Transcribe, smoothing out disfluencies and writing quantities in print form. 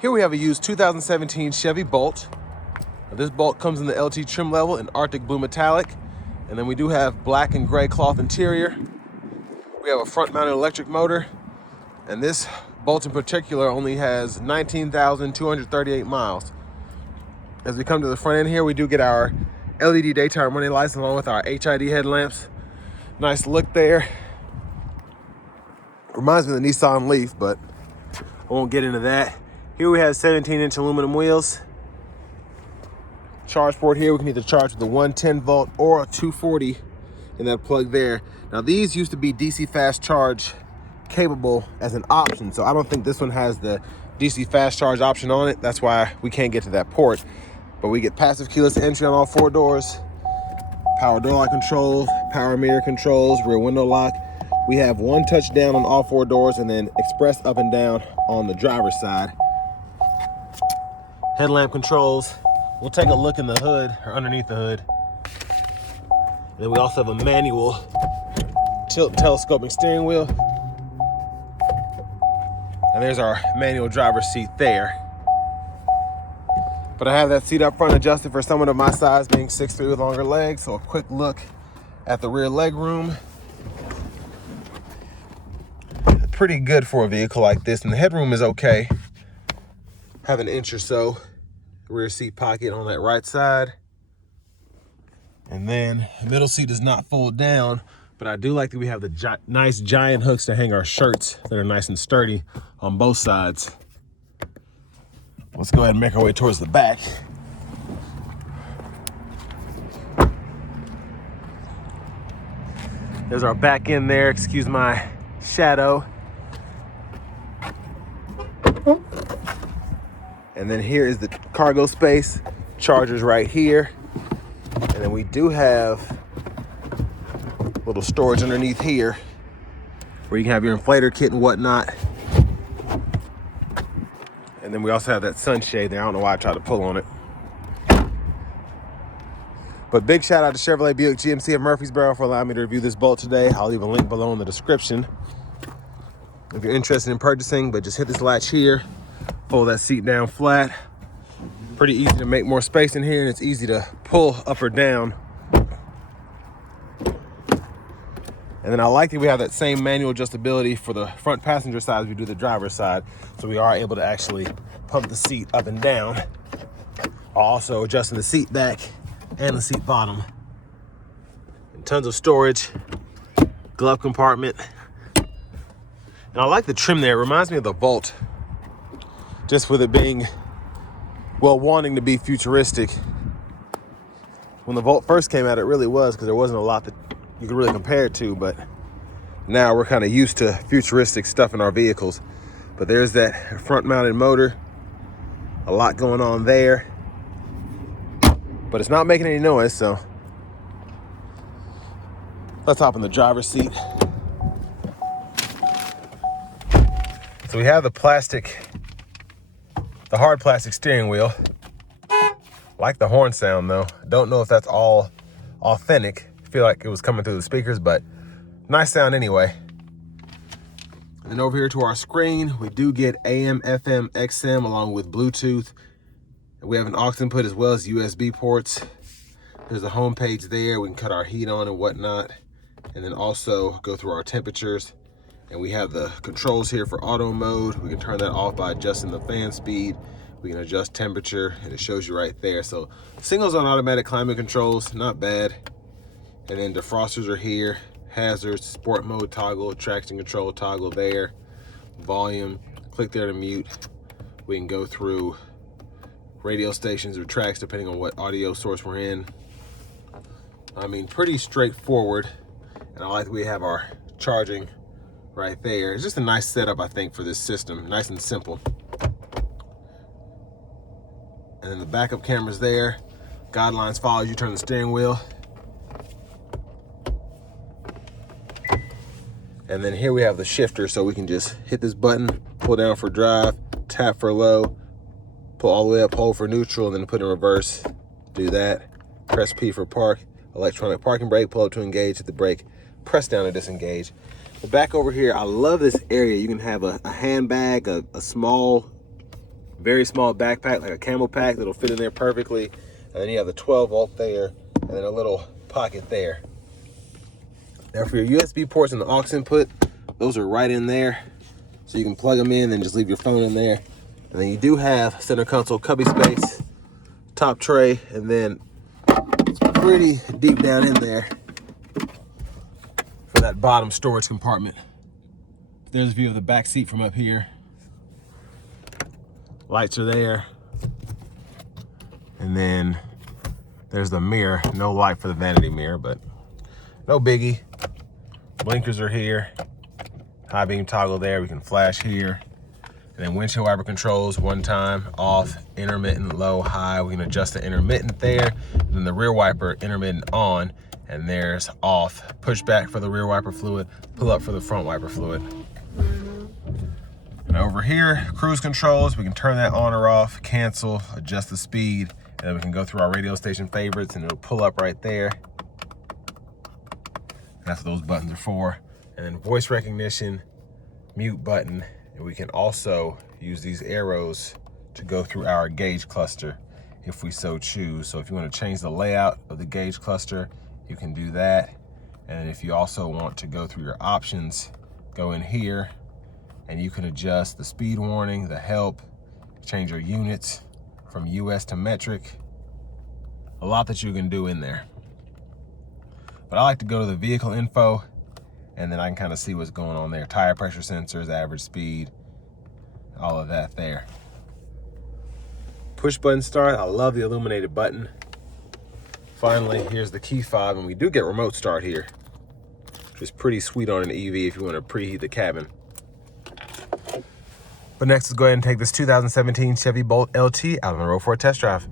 Here we have a used 2017 Chevy Bolt. Now, this Bolt comes in the LT trim level in Arctic Blue Metallic. And then we do have black and gray cloth interior. We have a front mounted electric motor. And this Bolt in particular only has 19,238 miles. As we come to the front end here, we do get our LED daytime running lights along with our HID headlamps. Nice look there. Reminds me of the Nissan Leaf, but I won't get into that. Here we have 17-inch aluminum wheels. Charge port here, we can either charge with a 110 volt or a 240 in that plug there. Now these used to be DC fast charge capable as an option, so I don't think this one has the DC fast charge option on it. That's why we can't get to that port. But we get passive keyless entry on all four doors, power door lock controls, power mirror controls, rear window lock. We have one touch down on all four doors and then express up and down on the driver's side. Headlamp controls. We'll take a look in the hood or underneath the hood. And then we also have a manual tilt telescoping steering wheel. And there's our manual driver's seat there. But I have that seat up front adjusted for someone of my size, being 6'3" with longer legs. So a quick look at the rear leg room. Pretty good for a vehicle like this, and the headroom is okay. Have an inch or so rear seat pocket on that right side. And then the middle seat does not fold down, but I do like that we have the nice giant hooks to hang our shirts that are nice and sturdy on both sides. Let's go ahead and make our way towards the back. There's our back end there, excuse my shadow. And then here is the cargo space, chargers right here. And then we do have a little storage underneath here where you can have your inflator kit and whatnot. And then we also have that sunshade there. I don't know why I tried to pull on it. But big shout out to Chevrolet Buick GMC of Murfreesboro for allowing me to review this Bolt today. I'll leave a link below in the description if you're interested in purchasing, but just hit this latch here, fold that seat down flat. Pretty easy to make more space in here, and it's easy to pull up or down. And then I like that we have that same manual adjustability for the front passenger side as we do the driver's side. So we are able to actually pump the seat up and down. Also adjusting the seat back and the seat bottom. And tons of storage, glove compartment. And I like the trim there. It reminds me of the Bolt. Just with it being, well, wanting to be futuristic. When the Bolt first came out, it really was, because there wasn't a lot that you could really compare it to, but now we're kind of used to futuristic stuff in our vehicles. But there's that front mounted motor, a lot going on there, but it's not making any noise. So let's hop in the driver's seat. So we have the hard plastic steering wheel. Like the horn sound though. Don't know if that's all authentic. Feel like it was coming through the speakers, but nice sound anyway. And then over here to our screen, we do get AM, FM, XM along with Bluetooth. And we have an aux input as well as USB ports. There's a home page there. We can cut our heat on and whatnot. And then also go through our temperatures. And we have the controls here for auto mode. We can turn that off by adjusting the fan speed. We can adjust temperature, and it shows you right there. So singles on automatic climate controls, not bad. And then defrosters are here, hazards, sport mode toggle, traction control toggle there, volume, click there to mute. We can go through radio stations or tracks depending on what audio source we're in. I mean, pretty straightforward. And I like that we have our charging right there. It's just a nice setup, I think, for this system, nice and simple. And then the backup camera's there. Guidelines follow as you turn the steering wheel. And then here we have the shifter, so we can just hit this button, pull down for drive, tap for low, pull all the way up, hold for neutral, and then put in reverse. Do that. Press P for park. Electronic parking brake, pull up to engage, hit the brake, press down to disengage. The back over here, I love this area. You can have a handbag, a small Very small backpack, like a camel pack, that'll fit in there perfectly. And then you have the 12 volt there, and then a little pocket there. Now for your USB ports and the aux input, those are right in there. So you can plug them in and just leave your phone in there. And then you do have center console cubby space, top tray, and then it's pretty deep down in there for that bottom storage compartment. There's a view of the back seat from up here. Lights are there. And then there's the mirror. No light for the vanity mirror, but no biggie. Blinkers are here. High beam toggle there. We can flash here. And then windshield wiper controls, one time, off, intermittent, low, high. We can adjust the intermittent there. And then the rear wiper, intermittent on. And there's off. Push back for the rear wiper fluid, pull up for the front wiper fluid. And over here, cruise controls, we can turn that on or off, cancel, adjust the speed, and then we can go through our radio station favorites and it'll pull up right there. That's what those buttons are for. And then voice recognition, mute button, and we can also use these arrows to go through our gauge cluster if we so choose. So if you want to change the layout of the gauge cluster, you can do that. And if you also want to go through your options, go in here, and you can adjust the speed warning, the help, change your units from US to metric. A lot that you can do in there. But I like to go to the vehicle info, and then I can kind of see what's going on there. Tire pressure sensors, average speed, all of that there. Push button start, I love the illuminated button. Finally, here's the key fob, and we do get remote start here, which is pretty sweet on an EV if you want to preheat the cabin. But next, let's go ahead and take this 2017 Chevy Bolt LT out on the road for a test drive.